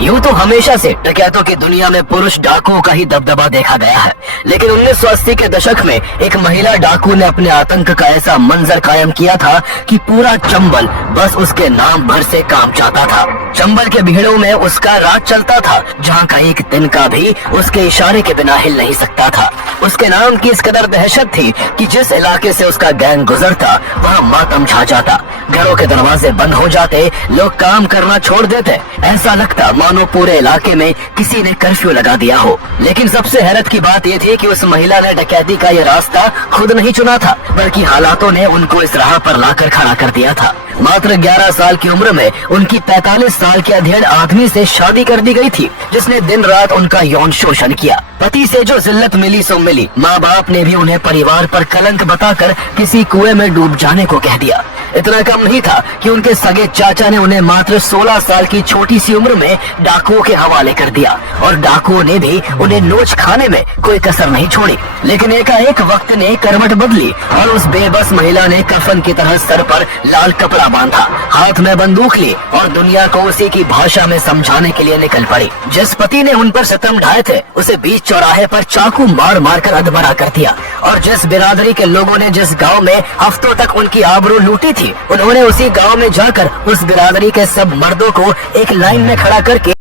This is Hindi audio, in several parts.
यूं तो हमेशा से डकैतों की दुनिया में पुरुष डाकुओं का ही दबदबा देखा गया है, लेकिन 1980 के दशक में एक महिला डाकू ने अपने आतंक का ऐसा मंजर कायम किया था कि पूरा चंबल बस उसके नाम भर से काम चाहता था। चंबल के भीड़ों में उसका राज चलता था, जहां का एक दिन का भी उसके इशारे के बिना हिल नहीं सकता था। उसके नाम की इस कदर दहशत थी कि जिस इलाके से उसका गैंग गुजरता वहाँ मातम छा जाता। घरों के दरवाजे बंद हो जाते, लोग काम करना छोड़ देते। ऐसा लगता मानो पूरे इलाके में किसी ने कर्फ्यू लगा दिया हो। लेकिन सबसे हैरत की बात ये थी कि उस महिला ने डकैती का ये रास्ता खुद नहीं चुना था, बल्कि हालातों ने उनको इस राह पर लाकर खड़ा कर दिया था। मात्र 11 साल की उम्र में उनकी 45 साल के अधेड़ आदमी से शादी कर दी गई थी, जिसने दिन रात उनका यौन शोषण किया। पति से जो जिल्लत मिली सो मिली। माँ बाप ने भी उन्हें परिवार पर कलंक बताकर किसी कुएं में डूब जाने को कह दिया। इतना कम नहीं था कि उनके सगे चाचा ने उन्हें मात्र 16 साल की छोटी सी उम्र में डाकुओं के हवाले कर दिया, और डाकुओं ने भी उन्हें नोच खाने में कोई कसर नहीं छोड़ी। लेकिन एकाएक वक्त ने करवट बदली और उस बेबस महिला ने कफन की तरह सर पर लाल कपड़ा बांधा, हाथ में बंदूक ली और दुनिया को उसी की भाषा में समझाने के लिए निकल पड़ी। जिस पति ने उन पर सितम ढाए थे उसे बीच चौराहे पर चाकू मार मार कर अधमरा कर दिया, और जिस बिरादरी के लोगों ने जिस गांव में हफ्तों तक उनकी आबरू लूटी थी, उन्होंने उसी गांव में जाकर उस बिरादरी के सब मर्दों को एक लाइन में खड़ा करके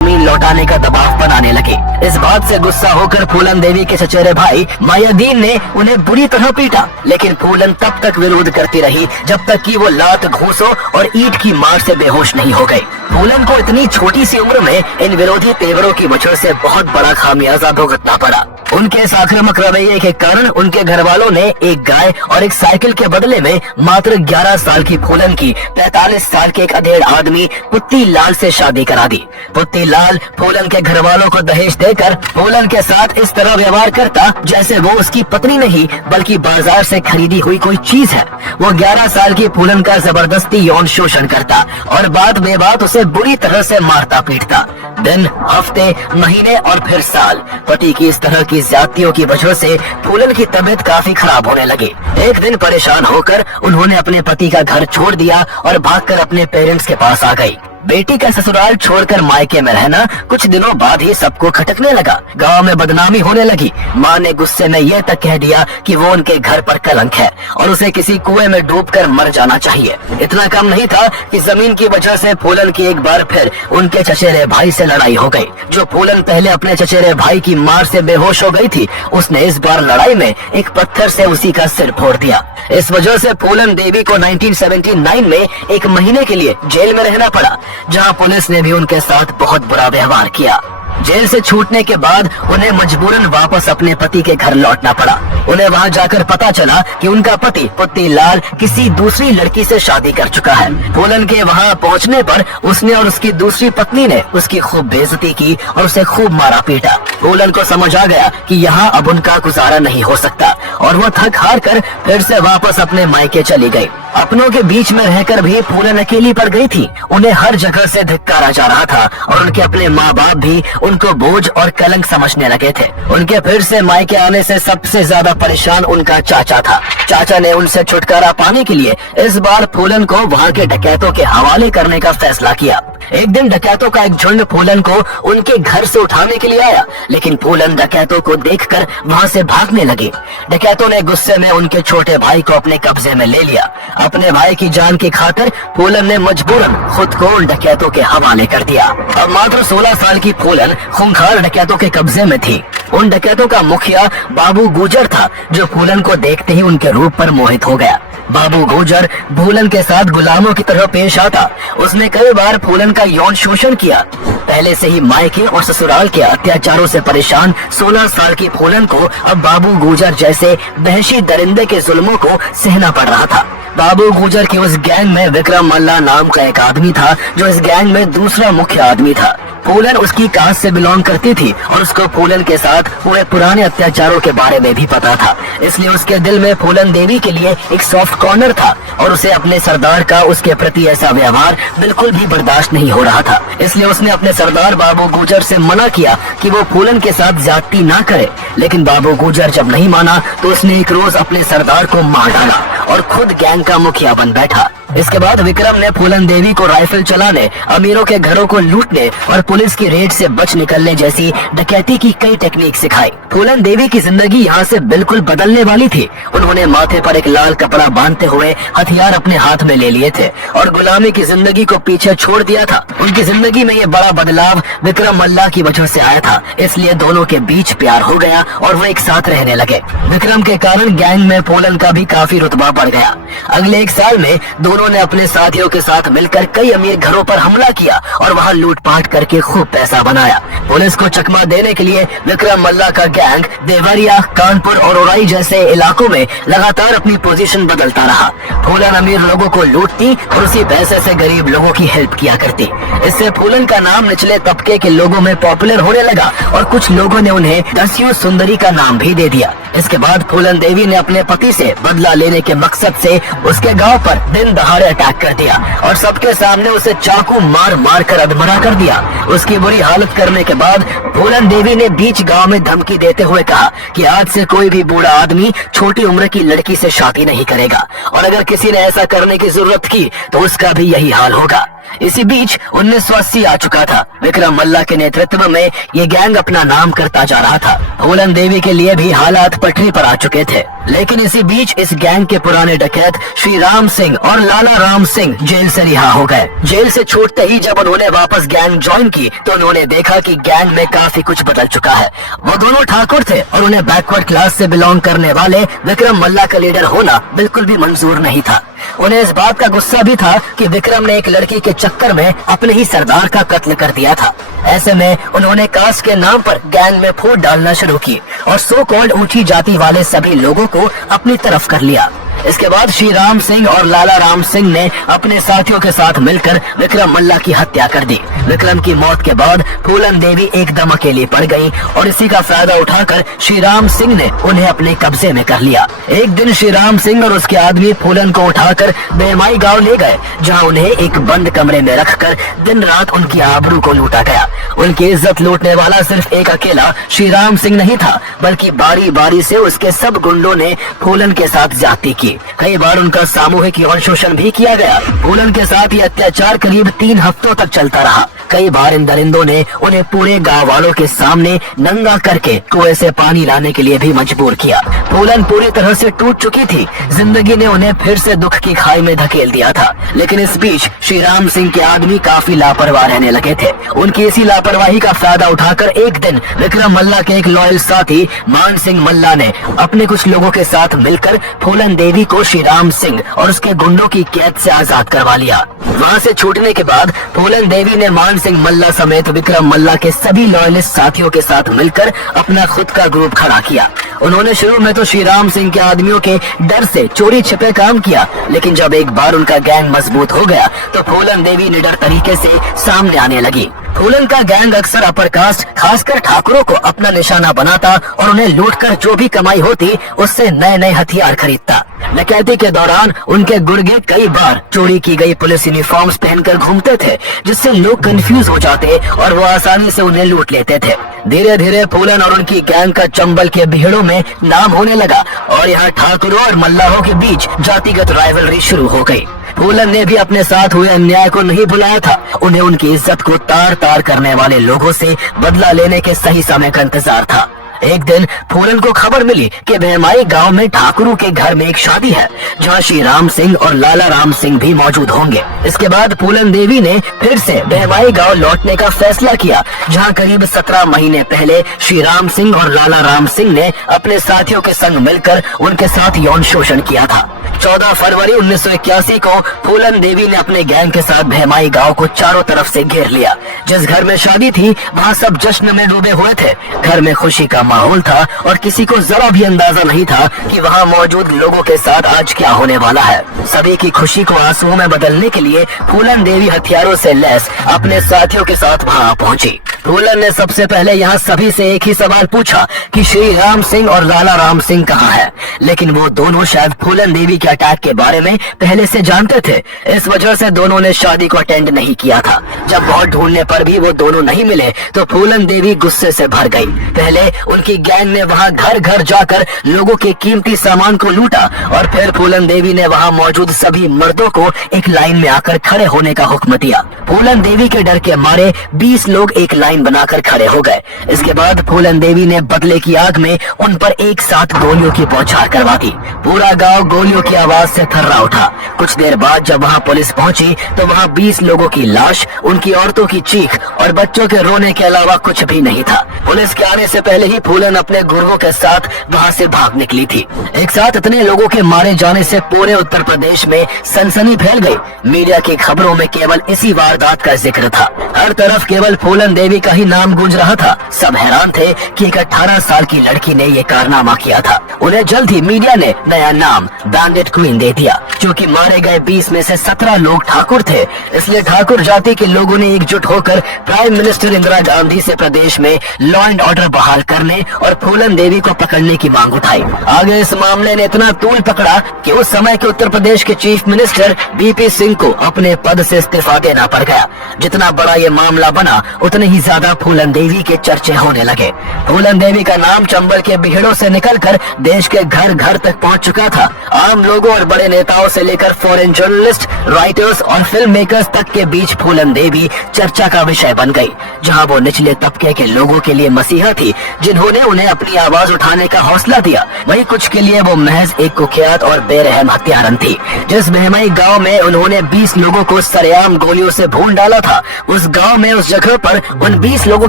लौटाने का दबाव बनाने लगे। इस बात से गुस्सा होकर फूलन देवी के चचेरे भाई मायादीन ने उन्हें बुरी तरह पीटा, लेकिन फूलन तब तक विरोध करती रही जब तक कि वो लात घूंसों और ईंट की मार से बेहोश नहीं हो गई। फूलन को इतनी छोटी सी उम्र में इन विरोधी तेवरों की वजह से बहुत बड़ा खामियाजा भुगतना पड़ा। उनके इस आक्रामक रवैये के कारण उनके घर वालों ने एक गाय और एक साइकिल के बदले में मात्र 11 साल की फूलन की 45 साल के एक अधेड़ आदमी पुत्ती लाल से शादी करा दी। पुत्ती लाल फूलन के घर वालों को दहेज देकर फूलन के साथ इस तरह व्यवहार करता जैसे वो उसकी पत्नी नहीं बल्कि बाजार से खरीदी हुई कोई चीज है। वो 11 साल की फूलन का जबरदस्ती यौन शोषण करता और बात बेबात उसे बुरी तरह से मारता पीटता। दिन, हफ्ते, महीने और फिर साल, पति की इस तरह की ज्यादतियों की वजह से फूलन की तबीयत काफी खराब होने लगी। एक दिन परेशान होकर उन्होंने अपने पति का घर छोड़ दिया और भागकर अपने पेरेंट्स के पास आ गई। बेटी का ससुराल छोड़कर मायके में रहना कुछ दिनों बाद ही सबको खटकने लगा। गांव में बदनामी होने लगी। माँ ने गुस्से में यह तक कह दिया कि वो उनके घर पर कलंक है और उसे किसी कुएं में डूबकर मर जाना चाहिए। इतना कम नहीं था कि जमीन की वजह से फूलन की एक बार फिर उनके चचेरे भाई से लड़ाई हो गई। जो फूलन पहले अपने चचेरे भाई की मार से बेहोश हो गई थी, उसने इस बार लड़ाई में एक पत्थर से उसी का सिर फोड़ दिया। इस वजह से फूलन देवी को 1979 में एक महीने के लिए जेल में रहना पड़ा, जहां पुलिस ने भी उनके साथ बहुत बुरा व्यवहार किया। जेल से छूटने के बाद उन्हें मजबूरन वापस अपने पति के घर लौटना पड़ा। उन्हें वहां जाकर पता चला कि उनका पति पुत्ती लाल किसी दूसरी लड़की से शादी कर चुका है। फूलन के वहां पहुंचने पर उसने और उसकी दूसरी पत्नी ने उसकी खूब बेइज्जती की और उसे खूब मारा पीटा। फूलन को समझ आ गया कि यहाँ अब उनका गुजारा नहीं हो सकता और वो थक हार कर फिर से वापस अपने मायके चली गई। अपनों के बीच में रहकर भी फूलन अकेली पड़ गई थी। उन्हें हर जगह से धिक्कारा जा रहा था और उनके अपने माँ बाप भी उनको बोझ और कलंक समझने लगे थे। उनके फिर से मायके आने से सबसे ज्यादा परेशान उनका चाचा था। चाचा ने उनसे छुटकारा पाने के लिए इस बार फूलन को वहाँ के डकैतों के हवाले करने का फैसला किया। एक दिन डकैतों का एक झुंड फूलन को उनके घर से उठाने के लिए आया, लेकिन फूलन डकैतों को देखकर वहाँ से भागने लगी। डकैतों ने गुस्से में उनके छोटे भाई को अपने कब्जे में ले लिया। अपने भाई की जान की खातिर फूलन ने मजबूरन खुद को उन डकैतों के हवाले कर दिया। अब मात्र 16 साल की फूलन खूंखार डकैतों के कब्जे में थी। उन डकैतों का मुखिया बाबू गुजर था, जो फूलन को देखते ही उनके रूप पर मोहित हो गया। बाबू गुजर फूलन के साथ गुलामों की तरह पेश आता। उसने कई बार फूलन का यौन शोषण किया। पहले से ही मायके और ससुराल के अत्याचारों से परेशान 16 साल की फूलन को अब बाबू गुजर जैसे वहशी दरिंदे के जुल्मों को सहना पड़ रहा था। बाबू गुजर के उस गैंग में विक्रम मल्ला नाम का एक आदमी था, जो इस गैंग में दूसरा मुख्य आदमी था। फूलन उसकी कास्ट से बिलोंग करती थी और उसको फूलन के साथ हुए पुराने अत्याचारों के बारे में भी पता था। इसलिए उसके दिल में फूलन देवी के लिए एक सॉफ्ट कॉर्नर था और उसे अपने सरदार का उसके प्रति ऐसा व्यवहार बिल्कुल भी बर्दाश्त नहीं हो रहा था। इसलिए उसने अपने सरदार बाबू गुजर से मना किया कि वो फूलन के साथ ज्यादती ना करे। लेकिन बाबू गुजर जब नहीं माना तो उसने एक रोज अपने सरदार को मार डाला और खुद गैंग का मुखिया बन बैठा। इसके बाद विक्रम ने फूलन देवी को राइफल चलाने, अमीरों के घरों को लूटने और पुलिस की रेड से बच निकलने जैसी डकैती की कई टेक्निक सिखाई। फूलन देवी की जिंदगी यहाँ से बिल्कुल बदलने वाली थी। उन्होंने माथे पर एक लाल कपड़ा बांधते हुए हथियार अपने हाथ में ले लिए थे और गुलामी की जिंदगी को पीछे छोड़ दिया था। उनकी जिंदगी में ये बड़ा बदलाव विक्रम मल्ला की वजह से आया था, इसलिए दोनों के बीच प्यार हो गया और वो एक साथ रहने लगे। विक्रम के कारण गैंग में फूलन का भी काफी रुतबा बढ़ गया। अगले एक साल में दोनों ने अपने साथियों के साथ मिलकर कई अमीर घरों पर हमला किया और वहां लूटपाट करके खूब पैसा बनाया। पुलिस को चकमा देने के लिए विक्रम मल्ला का गैंग देवरिया, कानपुर और ओराई जैसे इलाकों में लगातार अपनी पोजीशन बदलता रहा। फूलन अमीर लोगों को लूटती और उसी पैसे से गरीब लोगों की हेल्प किया करती। इससे फूलन का नाम निचले तबके के लोगों में पॉपुलर होने लगा और कुछ लोगों ने उन्हें दस्यु सुंदरी का नाम भी दे दिया। इसके बाद फूलन देवी ने अपने पति से बदला लेने के मकसद से उसके गांव पर दिन दहाड़े अटैक कर दिया और सबके सामने उसे चाकू मार मार कर अधमरा कर दिया। उसकी बुरी हालत करने के बाद फूलन देवी ने बीच गांव में धमकी देते हुए कहा कि आज से कोई भी बूढ़ा आदमी छोटी उम्र की लड़की से शादी नहीं करेगा और अगर किसी ने ऐसा करने की जरूरत की तो उसका भी यही हाल होगा। इसी बीच 1980 आ चुका था। विक्रम मल्ला के नेतृत्व में ये गैंग अपना नाम करता जा रहा था। फूलन देवी के लिए भी हालात पटरी पर आ चुके थे, लेकिन इसी बीच इस गैंग के पुराने डकैत श्री राम सिंह और लाला राम सिंह जेल से रिहा हो गए। जेल से छूटते ही जब उन्होंने वापस गैंग ज्वाइन की तो उन्होंने देखा कि गैंग में काफी कुछ बदल चुका है। वो दोनों ठाकुर थे और उन्हें बैकवर्ड क्लास से बिलोंग करने वाले विक्रम मल्ला का लीडर होना बिल्कुल भी मंजूर नहीं था। उन्हें इस बात का गुस्सा भी था कि विक्रम ने एक लड़की के चक्कर में अपने ही सरदार का कत्ल कर दिया था। ऐसे में उन्होंने कास्ट के नाम पर गैंग में फूट डालना शुरू की और सो कॉल्ड ऊंची जाति वाले सभी लोगों को अपनी तरफ कर लिया। इसके बाद श्री राम सिंह और लाला राम सिंह ने अपने साथियों के साथ मिलकर विक्रम मल्ला की हत्या कर दी। विक्रम की मौत के बाद फूलन देवी एकदम अकेली पड़ गई और इसी का फायदा उठाकर श्री राम सिंह ने उन्हें अपने कब्जे में कर लिया। एक दिन श्री राम सिंह और उसके आदमी फूलन को उठाकर बेमाई गांव ले गए, जहां उन्हें एक बंद कमरे में रखकर दिन रात उनकी आबरू को लूटा गया। उनकी इज्जत लूटने वाला सिर्फ एक अकेला श्री राम सिंह नहीं था, बल्कि बारी बारी से उसके सब गुंडों ने फूलन के साथ ज्यादती की। लगी। कई बार उनका सामूहिक यौन शोषण भी किया गया। फूलन के साथ ये अत्याचार करीब 3 हफ्तों तक चलता रहा। कई बार इन दरिंदों ने उन्हें पूरे गांव वालों के सामने नंगा करके कुएं से पानी लाने के लिए भी मजबूर किया। फूलन पूरी तरह से टूट चुकी थी। जिंदगी ने उन्हें फिर से दुख की खाई में धकेल दिया था। लेकिन इस बीच श्री राम सिंह के आदमी काफी लापरवाह रहने लगे थे। उनकी इसी लापरवाही का फायदा उठाकर एक दिन विक्रम मल्ला के एक लॉयल साथी मान सिंह मल्ला ने अपने कुछ लोगों के साथ मिलकर फूलन देवी को श्री राम सिंह और उसके गुंडों की कैद से आजाद करवा लिया। वहाँ से छूटने के बाद फूलन देवी ने मान सिंह मल्ला समेत विक्रम मल्ला के सभी लॉयलिस्ट साथियों के साथ मिलकर अपना खुद का ग्रुप खड़ा किया। उन्होंने शुरू में तो श्री राम सिंह के आदमियों के डर से चोरी छिपे काम किया, लेकिन जब एक बार उनका गैंग मजबूत हो गया तो फूलन देवी निडर तरीके से सामने आने लगी। फूलन का गैंग अक्सर अपर कास्ट खासकर ठाकुरों को अपना निशाना बनाता और उन्हें लूटकर जो भी कमाई होती उससे नए नए हथियार खरीदता। डकैती के दौरान उनके गुर्गे कई बार चोरी की गई पुलिस यूनिफॉर्म्स पहनकर घूमते थे, जिससे लोग कंफ्यूज हो जाते और वो आसानी से उन्हें लूट लेते थे। धीरे धीरे फूलन और उनकी गैंग का चंबल के बिहड़ों में नाम होने लगा और यहाँ ठाकुरों और मल्लाहों के बीच जातिगत राइवलरी शुरू हो गई। फूलन ने भी अपने साथ हुए अन्याय को नहीं भुलाया था। उन्हें उनकी इज्जत को तार तार करने वाले लोगों से बदला लेने के सही समय का इंतजार था। एक दिन फूलन को खबर मिली कि भैमाई गांव में ठाकुरों के घर में एक शादी है, जहां श्री राम सिंह और लाला राम सिंह भी मौजूद होंगे। इसके बाद फूलन देवी ने फिर से भैमाई गांव लौटने का फैसला किया, जहां करीब 17 महीने पहले श्री राम सिंह और लाला राम सिंह ने अपने साथियों के संग मिलकर उनके साथ यौन शोषण किया था। 14 फरवरी 1981 को फूलन देवी ने अपने गैंग के साथ भैमाई गांव को चारों तरफ से घेर लिया। जिस घर में शादी थी वहां सब जश्न में डूबे हुए थे। घर में खुशी का माहौल था और किसी को जरा भी अंदाजा नहीं था कि वहां मौजूद लोगों के साथ आज क्या होने वाला है। सभी की खुशी को आंसुओं में बदलने के लिए फूलन देवी हथियारों से लैस अपने साथियों के साथ वहां पहुंची। फूलन ने सबसे पहले यहाँ सभी से एक ही सवाल पूछा कि श्री राम सिंह और लाला राम सिंह कहाँ है, लेकिन वो दोनों शायद फूलन देवी के अटैक के बारे में पहले से जानते थे। इस वजह से दोनों ने शादी को अटेंड नहीं किया था। जब बहुत ढूंढने पर भी वो दोनों नहीं मिले तो फूलन देवी गुस्से से भर गई। पहले उनकी गैंग ने वहाँ घर घर जाकर लोगों के कीमती सामान को लूटा और फिर फूलन देवी ने वहाँ मौजूद सभी मर्दों को एक लाइन में आकर खड़े होने का हुक्म दिया। फूलन देवी के डर के मारे 20 लोग एक लाइन बनाकर खड़े हो गए। इसके बाद फूलन देवी ने बदले की आग में उन पर एक साथ गोलियों की बौछार करवा दी। पूरा गांव गोलियों की आवाज से थर्रा उठा। कुछ देर बाद जब वहां पुलिस पहुंची तो वहां 20 लोगों की लाश, उनकी औरतों की चीख और बच्चों के रोने के अलावा कुछ भी नहीं था। पुलिस के आने से पहले ही फूलन अपने गुर्गों के साथ वहां से भाग निकली थी। एक साथ इतने लोगों के मारे जाने से पूरे उत्तर प्रदेश में सनसनी फैल गई। मीडिया की खबरों में केवल इसी वारदात का जिक्र था। हर तरफ केवल फूलन देवी का ही नाम गूंज रहा था। सब हैरान थे कि एक 18 साल की लड़की ने ये कारनामा किया था। उन्हें जल्द ही मीडिया ने नया नाम बैंडेड क्वीन दे दिया, क्योंकि मारे गए 20 में से 17 लोग ठाकुर थे। इसलिए ठाकुर जाति के लोगों ने एकजुट होकर प्राइम मिनिस्टर इंदिरा गांधी से प्रदेश में लॉ एंड ऑर्डर बहाल करने और फूलन देवी को पकड़ने की मांग उठाई। आगे इस मामले ने इतना तूल पकड़ा कि उस समय के उत्तर प्रदेश के चीफ मिनिस्टर बीपी सिंह को अपने पद से इस्तीफा देना पड़ गया। जितना बड़ा ये मामला बना उतने ही ज्यादा फूलन देवी के चर्चे होने लगे। फूलन देवी का नाम चंबल के बिहड़ों से निकलकर देश के घर घर तक पहुंच चुका था। आम लोगों और बड़े नेताओं से लेकर फॉरेन जर्नलिस्ट, राइटर्स और फिल्म मेकर्स तक के बीच फूलन देवी चर्चा का विषय बन गई। जहां वो निचले तबके के लोगों के लिए मसीहा थी, जिन्होंने उन्हें अपनी आवाज उठाने का हौसला दिया। वहीं कुछ के लिए वो महज एक कुख्यात और बेरहम हत्यारन थी। जिस भैमाई गांव में उन्होंने 20 लोगों को सरेआम गोलियों से भून डाला था, उस गांव में उस जगह पर उन 20 लोगों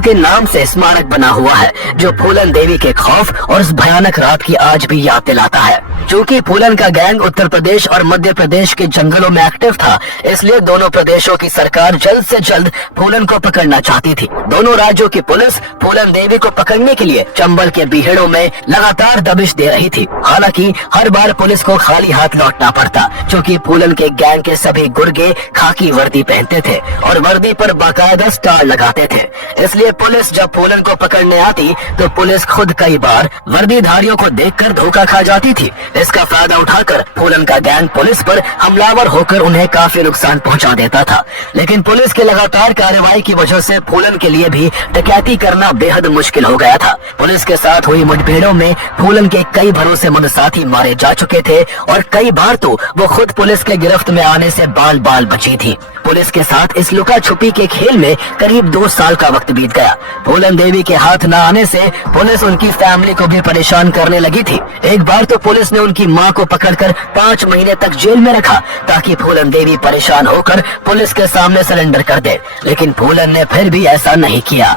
के नाम से स्मारक बना हुआ है, जो फूलन देवी के खौफ और उस भयानक रात की आज भी याद दिलाता है। चूँकि फूलन का गैंग उत्तर प्रदेश और मध्य प्रदेश के जंगलों में एक्टिव था, इसलिए दोनों प्रदेशों की सरकार जल्द से जल्द फूलन को पकड़ना चाहती थी। दोनों राज्यों की पुलिस फूलन देवी को पकड़ने के लिए चंबल के बिहड़ों में लगातार दबिश दे रही थी। हालांकि हर बार पुलिस को खाली हाथ लौटना पड़ता, क्योंकि फूलन के गैंग के सभी गुर्गे खाकी वर्दी पहनते थे और वर्दी पर बाकायदा स्टार लगाते थे। इसलिए पुलिस जब फूलन को पकड़ने आती तो पुलिस खुद कई बार वर्दीधारियों को देखकर धोखा खा जाती थी। इसका फायदा उठाकर फूलन का गैंग पुलिस पर हमलावर होकर उन्हें काफी नुकसान पहुंचा देता था। लेकिन पुलिस के लगातार कार्रवाई की वजह से फूलन के लिए भी डकैती करना बेहद मुश्किल हो गया था। पुलिस के साथ हुई मुठभेड़ों में फूलन के कई भरोसेमंद साथी मारे जा चुके थे और कई बार तो वो खुद पुलिस के गिरफ्त में आने से बाल बाल बची थी। पुलिस के साथ इस लुका छुपी के खेल में करीब 2 साल का वक्त बीत गया। फूलन देवी के हाथ न आने से पुलिस उनकी फैमिली को भी परेशान करने लगी थी। एक बार तो पुलिस ने उनकी मां को पकड़कर 5 महीने तक जेल में रखा ताकि फूलन देवी परेशान होकर पुलिस के सामने सरेंडर कर दे, लेकिन फूलन ने फिर भी ऐसा नहीं किया।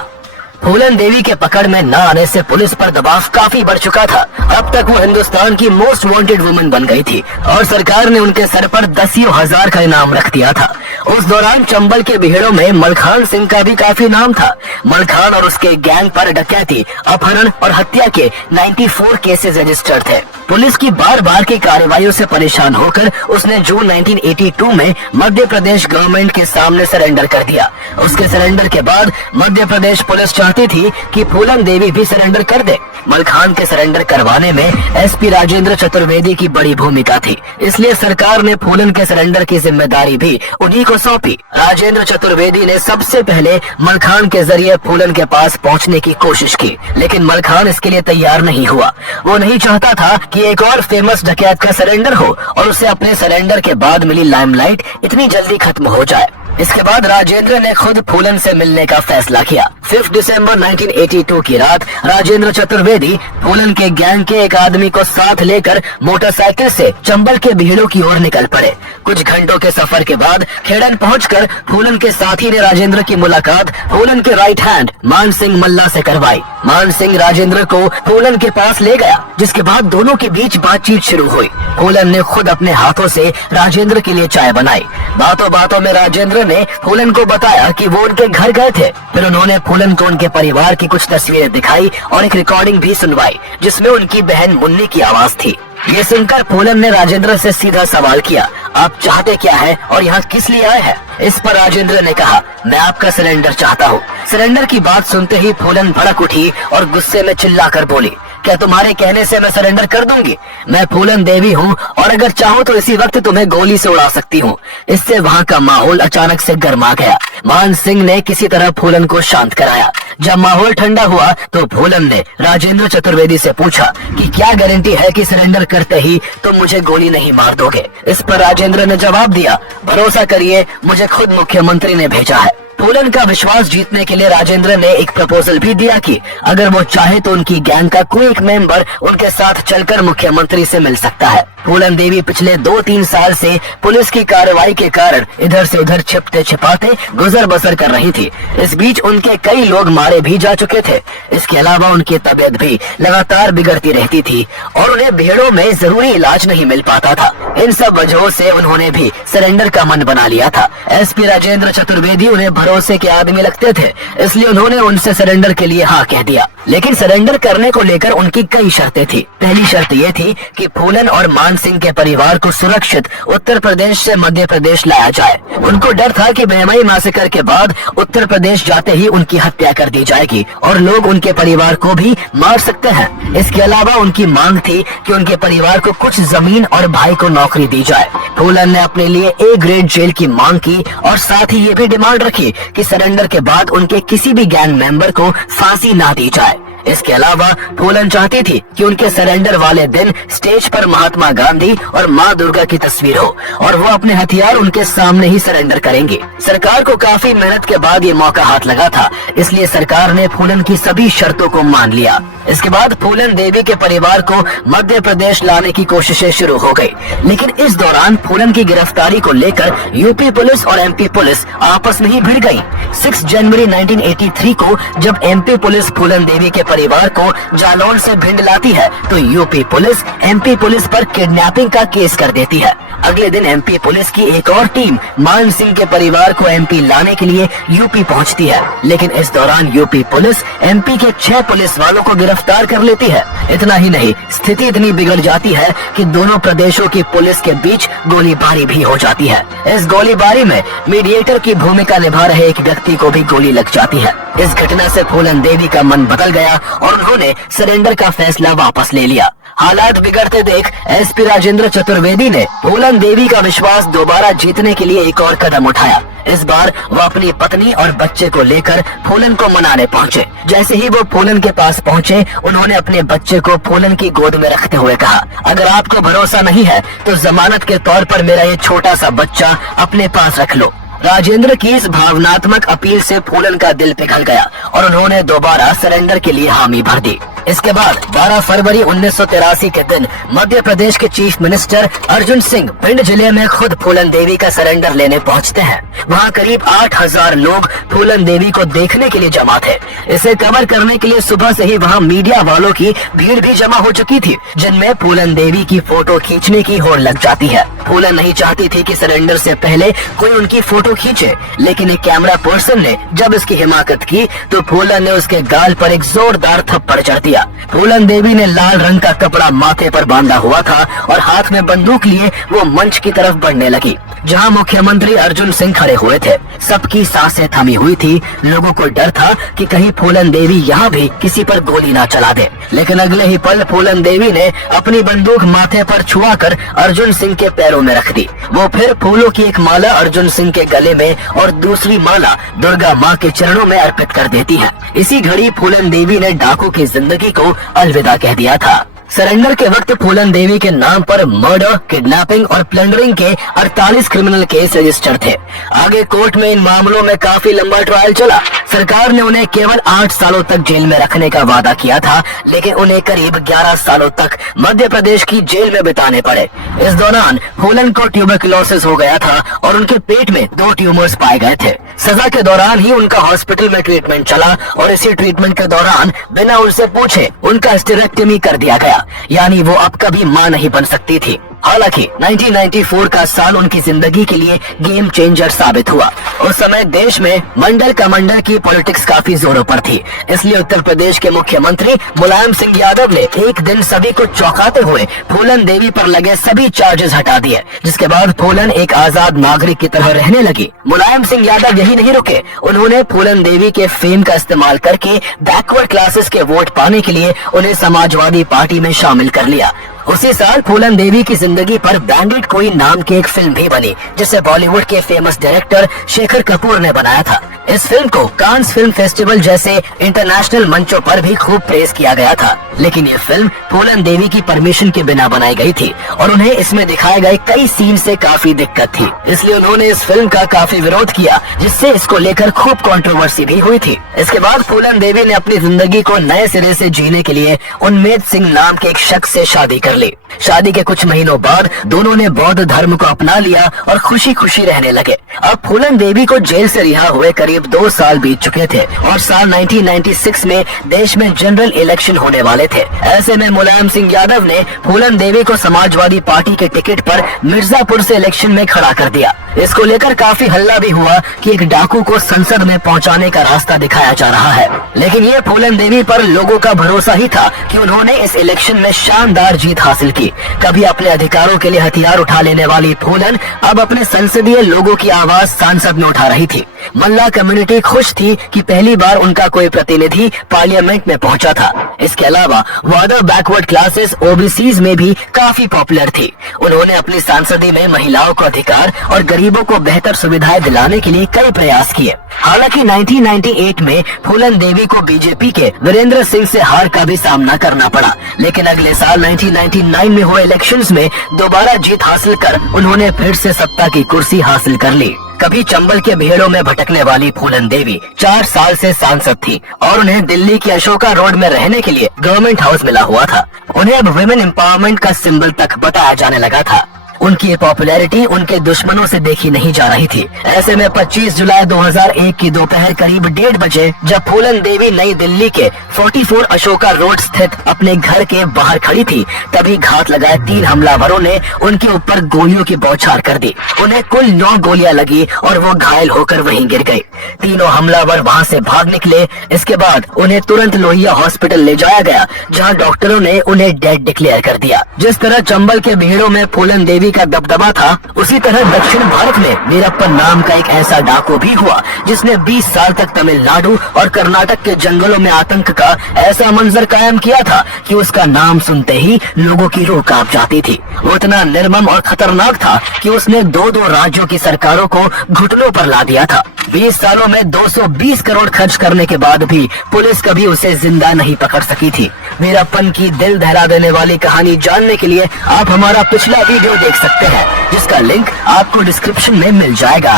फूलन देवी के पकड़ में न आने से पुलिस पर दबाव काफी बढ़ चुका था। अब तक वो हिंदुस्तान की मोस्ट वांटेड वुमन बन गई थी और सरकार ने उनके सर पर 10,000 का इनाम रख दिया था। उस दौरान चंबल के बिहेड़ों में मलखान सिंह का भी काफी नाम था। मलखान और उसके गैंग पर डकैती, अपहरण और हत्या के 94 केसेस रजिस्टर्ड थे। पुलिस की बार बार की कार्रवाइयों से परेशान होकर उसने जून 1982 में मध्य प्रदेश गवर्नमेंट के सामने सरेंडर कर दिया। उसके सरेंडर के बाद मध्य प्रदेश पुलिस चाहती थी कि फूलन देवी भी सरेंडर कर दे। मलखान के सरेंडर करवाने में एसपी राजेंद्र चतुर्वेदी की बड़ी भूमिका थी, इसलिए सरकार ने फूलन के सरेंडर की जिम्मेदारी भी उन्हीं को सौंपी। राजेंद्र चतुर्वेदी ने सबसे पहले मलखान के जरिए फूलन के पास पहुंचने की कोशिश की, लेकिन मलखान इसके लिए तैयार नहीं हुआ। वो नहीं चाहता था कि एक और फेमस डकैत का सरेंडर हो और उसे अपने सरेंडर के बाद मिली लाइमलाइट इतनी जल्दी खत्म हो जाए। इसके बाद राजेंद्र ने खुद फूलन से मिलने का फैसला किया। 5 दिसंबर 1982 की रात राजेंद्र चतुर्वेदी फूलन के गैंग के एक आदमी को साथ लेकर मोटरसाइकिल से चंबल के बिहेड़ों की ओर निकल पड़े। कुछ घंटों के सफर के बाद खेड़न पहुंचकर फूलन के साथी ने राजेंद्र की मुलाकात फूलन के राइट हैंड मान सिंह मल्ला से करवाई। मान सिंह राजेंद्र को फूलन के पास ले गया, जिसके बाद दोनों के बीच बातचीत शुरू हुई। फूलन ने खुद अपने हाथों से राजेंद्र के लिए चाय बनाई। बातों बातों में राजेंद्र ने फूलन को बताया कि वो उनके घर गए थे। फिर उन्होंने फूलन को उनके परिवार की कुछ तस्वीरें दिखाई और एक रिकॉर्डिंग भी सुनवाई, जिसमें उनकी बहन मुन्नी की आवाज थी। ये सुनकर फूलन ने राजेंद्र से सीधा सवाल किया, आप चाहते क्या है और यहाँ किस लिए आए हैं? इस पर राजेंद्र ने कहा, मैं आपका सरेंडर चाहता हूँ। सरेंडर की बात सुनते ही फूलन भड़क उठी और गुस्से में चिल्लाकर बोली, क्या तुम्हारे कहने से मैं सरेंडर कर दूंगी? मैं फूलन देवी हूँ और अगर चाहूँ तो इसी वक्त तुम्हें गोली से उड़ा सकती हूँ। इससे वहाँ का माहौल अचानक से गर्मा गया। मान सिंह ने किसी तरह फूलन को शांत कराया। जब माहौल ठंडा हुआ तो फूलन ने राजेंद्र चतुर्वेदी से पूछा कि क्या गारंटी है कि सरेंडर करते ही तुम मुझे गोली नहीं मार दोगे? इस पर राजेंद्र ने जवाब दिया, भरोसा करिए, मुझे खुद मुख्यमंत्री ने भेजा है। फूलन का विश्वास जीतने के लिए राजेंद्र ने एक प्रपोजल भी दिया कि अगर वो चाहे तो उनकी गैंग का कोई एक मेंबर उनके साथ चलकर मुख्यमंत्री से मिल सकता है। फूलन देवी पिछले 2-3 साल से पुलिस की कार्रवाई के कारण इधर से उधर छिपते छिपाते गुजर बसर कर रही थी। इस बीच उनके कई लोग मारे भी जा चुके थे। इसके अलावा उनकी तबीयत भी लगातार बिगड़ती रहती थी और उन्हें भेड़ों में जरूरी इलाज नहीं मिल पाता था। इन सब वजहों से उन्होंने भी सरेंडर का मन बना लिया था। एसपी राजेंद्र चतुर्वेदी उन्हें भरोसे के आदमी लगते थे, इसलिए उन्होंने उनसे सरेंडर के लिए हाँ कह दिया। लेकिन सरेंडर करने को लेकर उनकी कई शर्तें थी। पहली शर्त ये थी कि फूलन और मान सिंह के परिवार को सुरक्षित उत्तर प्रदेश से मध्य प्रदेश लाया जाए। उनको डर था कि बेहमाई मैसेकर के बाद उत्तर प्रदेश जाते ही उनकी हत्या कर दी जाएगी और लोग उनके परिवार को भी मार सकते हैं। इसके अलावा उनकी मांग थी कि उनके परिवार को कुछ जमीन और भाई को नौकरी दी जाए। फूलन ने अपने लिए A ग्रेड जेल की मांग की और साथ ही ये भी डिमांड रखी कि सरेंडर के बाद उनके किसी भी गैंग मेंबर को फांसी ना दी जाए। इसके अलावा फूलन चाहती थी कि उनके सरेंडर वाले दिन स्टेज पर महात्मा गांधी और मां दुर्गा की तस्वीर हो और वो अपने हथियार उनके सामने ही सरेंडर करेंगे। सरकार को काफी मेहनत के बाद ये मौका हाथ लगा था, इसलिए सरकार ने फूलन की सभी शर्तों को मान लिया। इसके बाद फूलन देवी के परिवार को मध्य प्रदेश लाने की कोशिशें शुरू हो गई, लेकिन इस दौरान फूलन की गिरफ्तारी को लेकर यूपी पुलिस और एमपी पुलिस आपस में ही भिड़ गई। 6 जनवरी 1983 को जब एमपी पुलिस फूलन देवी के परिवार को जालौन से भिंड लाती है तो यूपी पुलिस एमपी पुलिस पर किडनैपिंग का केस कर देती है। अगले दिन एमपी पुलिस की एक और टीम मान सिंह के परिवार को एमपी लाने के लिए यूपी पहुंचती है, लेकिन इस दौरान यूपी पुलिस एमपी के 6 पुलिस वालों को गिरफ्तार कर लेती है। इतना ही नहीं, स्थिति इतनी बिगड़ जाती है कि दोनों प्रदेशों की पुलिस के बीच गोलीबारी भी हो जाती है। इस गोलीबारी में मीडिएटर की भूमिका निभा रहे एक व्यक्ति को भी गोली लग जाती है। इस घटना से फूलन देवी का मन बदल गया और उन्होंने सरेंडर का फैसला वापस ले लिया। हालात बिगड़ते देख एसपी राजेंद्र चतुर्वेदी ने फूलन देवी का विश्वास दोबारा जीतने के लिए एक और कदम उठाया। इस बार वो अपनी पत्नी और बच्चे को लेकर फूलन को मनाने पहुंचे। जैसे ही वो फूलन के पास पहुंचे, उन्होंने अपने बच्चे को फूलन की गोद में रखते हुए कहा, अगर आपको भरोसा नहीं है तो जमानत के तौर पर मेरा ये छोटा सा बच्चा अपने पास रख लो। राजेंद्र की इस भावनात्मक अपील से फूलन का दिल पिघल गया और उन्होंने दोबारा सरेंडर के लिए हामी भर दी। इसके बाद 12 फरवरी 1983 के दिन मध्य प्रदेश के चीफ मिनिस्टर अर्जुन सिंह भिंड जिले में खुद फूलन देवी का सरेंडर लेने पहुंचते हैं। वहां करीब 8000 लोग फूलन देवी को देखने के लिए जमा थे। इसे कवर करने के लिए सुबह से ही वहां मीडिया वालों की भीड़ भी जमा हो चुकी थी, जिनमें फूलन देवी की फोटो खींचने की होड़ लग जाती है। फूलन नहीं चाहती थी कि सरेंडर से पहले कोई उनकी फोटो खींचे, लेकिन एक कैमरा पर्सन ने जब इसकी हिमाकत की तो फूलन ने उसके गाल पर एक जोरदार थप्पड़ जड़ दिया। फूलन देवी ने लाल रंग का कपड़ा माथे पर बांधा हुआ था और हाथ में बंदूक लिए वो मंच की तरफ बढ़ने लगी, जहां मुख्यमंत्री अर्जुन सिंह खड़े हुए थे। सबकी सांसें थमी हुई थी। लोगों को डर था कि कहीं फूलन देवी यहाँ भी किसी पर गोली ना चला दे, लेकिन अगले ही पल फूलन देवी ने अपनी बंदूक माथे पर छुआकर अर्जुन सिंह के पैरों में रख दी। वो फिर फूलों की एक माला अर्जुन सिंह के गले में और दूसरी माला दुर्गा माँ के चरणों में अर्पित कर देती है। इसी घड़ी फूलन देवी ने डाकू की जिंदगी को अलविदा कह दिया था। सरेंडर के वक्त फूलन देवी के नाम पर मर्डर, किडनैपिंग और प्लंडरिंग के 48 क्रिमिनल केस रजिस्टर्ड थे। आगे कोर्ट में इन मामलों में काफी लंबा ट्रायल चला। सरकार ने उन्हें केवल 8 सालों तक जेल में रखने का वादा किया था, लेकिन उन्हें करीब 11 सालों तक मध्य प्रदेश की जेल में बिताने पड़े। इस दौरान फूलन को ट्यूबरकुलोसिस हो गया था और उनके पेट में 2 ट्यूमर्स पाए गए थे। सजा के दौरान ही उनका हॉस्पिटल में ट्रीटमेंट चला और इसी ट्रीटमेंट के दौरान बिना उनसे पूछे उनका हिस्टेरेक्टमी कर दिया गया, यानी वो अब कभी मां नहीं बन सकती थी। हालांकि 1994 का साल उनकी जिंदगी के लिए गेम चेंजर साबित हुआ। उस समय देश में मंडल कमंडल की पॉलिटिक्स काफी जोरों पर थी, इसलिए उत्तर प्रदेश के मुख्यमंत्री मुलायम सिंह यादव ने एक दिन सभी को चौंकाते हुए फूलन देवी पर लगे सभी चार्जेस हटा दिए, जिसके बाद फूलन एक आजाद नागरिक की तरह रहने लगी। मुलायम सिंह यादव यही नहीं रुके, उन्होंने फूलन देवी के फेम का इस्तेमाल करके बैकवर्ड क्लासेस के वोट पाने के लिए उन्हें समाजवादी पार्टी में शामिल कर लिया। उसी साल फूलन देवी की जिंदगी पर बैंडिट क्वीन नाम की एक फिल्म भी बनी, जिसे बॉलीवुड के फेमस डायरेक्टर शेखर कपूर ने बनाया था। इस फिल्म को कांस फिल्म फेस्टिवल जैसे इंटरनेशनल मंचों पर भी खूब प्रेज किया गया था, लेकिन ये फिल्म फूलन देवी की परमिशन के बिना बनाई गई थी और उन्हें इसमें दिखाए गए कई सीन से काफी दिक्कत थी, इसलिए उन्होंने इस फिल्म का काफी विरोध किया, जिससे इसको लेकर खूब कंट्रोवर्सी भी हुई थी। इसके बाद फूलन देवी ने अपनी जिंदगी को नए सिरे से जीने के लिए उन्मेद सिंह नाम के एक शख्स से शादी कर ली। शादी के कुछ महीनों बाद दोनों ने बौद्ध धर्म को अपना लिया और खुशी खुशी रहने लगे। अब फूलन देवी को जेल से रिहा हुए करीब 2 साल बीत चुके थे और साल 1996 में देश में जनरल इलेक्शन होने वाले थे। ऐसे में मुलायम सिंह यादव ने फूलन देवी को समाजवादी पार्टी के टिकट पर मिर्जापुर से इलेक्शन में खड़ा कर दिया। इसको लेकर काफी हल्ला भी हुआ कि एक डाकू को संसद में पहुंचाने का रास्ता दिखाया जा रहा है, लेकिन ये फूलन देवी पर लोगों का भरोसा ही था कि उन्होंने इस इलेक्शन में शानदार जीत हासिल की। कभी अपने अधिकारों के लिए हथियार उठा लेने वाली फूलन अब अपने संसदीय लोगों की आवाज सांसद में उठा रही थी। मल्ला कम्युनिटी खुश थी कि पहली बार उनका कोई प्रतिनिधि पार्लियामेंट में पहुंचा था। इसके अलावा वो अदर बैकवर्ड क्लासेस ओबीसीज में भी काफी पॉपुलर थी। उन्होंने अपनी सांसदी में महिलाओं को अधिकार और गरीबों को बेहतर सुविधाएं दिलाने के लिए कई प्रयास किए। हालांकि 1998 में फूलन देवी को बीजेपी के वीरेंद्र सिंह से हार का भी सामना करना पड़ा, लेकिन अगले साल 1999 में हुए इलेक्शंस में दोबारा जीत हासिल कर उन्होंने फिर से सत्ता की कुर्सी हासिल कर ली। कभी चंबल के भेड़ों में भटकने वाली फूलन देवी 4 साल से सांसद थी और उन्हें दिल्ली की अशोका रोड में रहने के लिए गवर्नमेंट हाउस मिला हुआ था। उन्हें अब वुमेन एम्पावरमेंट का सिंबल तक बताया जाने लगा था। उनकी पॉपुलैरिटी उनके दुश्मनों से देखी नहीं जा रही थी। ऐसे में 25 जुलाई 2001 की दोपहर करीब 1:30 बजे जब फूलन देवी नई दिल्ली के 44 अशोका रोड स्थित अपने घर के बाहर खड़ी थी, तभी घात लगाए 3 हमलावरों ने उनके ऊपर गोलियों की बौछार कर दी। उन्हें कुल 9 गोलियां लगी और वो घायल होकर वहीं गिर गए। तीनों हमलावर वहां से भाग निकले। इसके बाद उन्हें तुरंत लोहिया हॉस्पिटल ले जाया गया, जहाँ डॉक्टरों ने उन्हें डेड डिक्लेयर कर दिया। जिस तरह चंबल के भीड़ों में फूलन देवी का दबदबा था, उसी तरह दक्षिण भारत में वीरप्पन नाम का एक ऐसा डाकू भी हुआ जिसने 20 साल तक तमिलनाडु और कर्नाटक के जंगलों में आतंक का ऐसा मंजर कायम किया था कि उसका नाम सुनते ही लोगों की रूह कांप जाती थी। वो इतना निर्मम और खतरनाक था कि उसने 2-2 राज्यों की सरकारों को घुटनों पर ला दिया था। 20 सालों में 220 करोड़ खर्च करने के बाद भी पुलिस कभी उसे जिंदा नहीं पकड़ सकी थी। वीरप्पन की दिल दहला देने वाली कहानी जानने के लिए आप हमारा पिछला वीडियो देख सकते हैं, जिसका लिंक आपको डिस्क्रिप्शन में मिल जाएगा।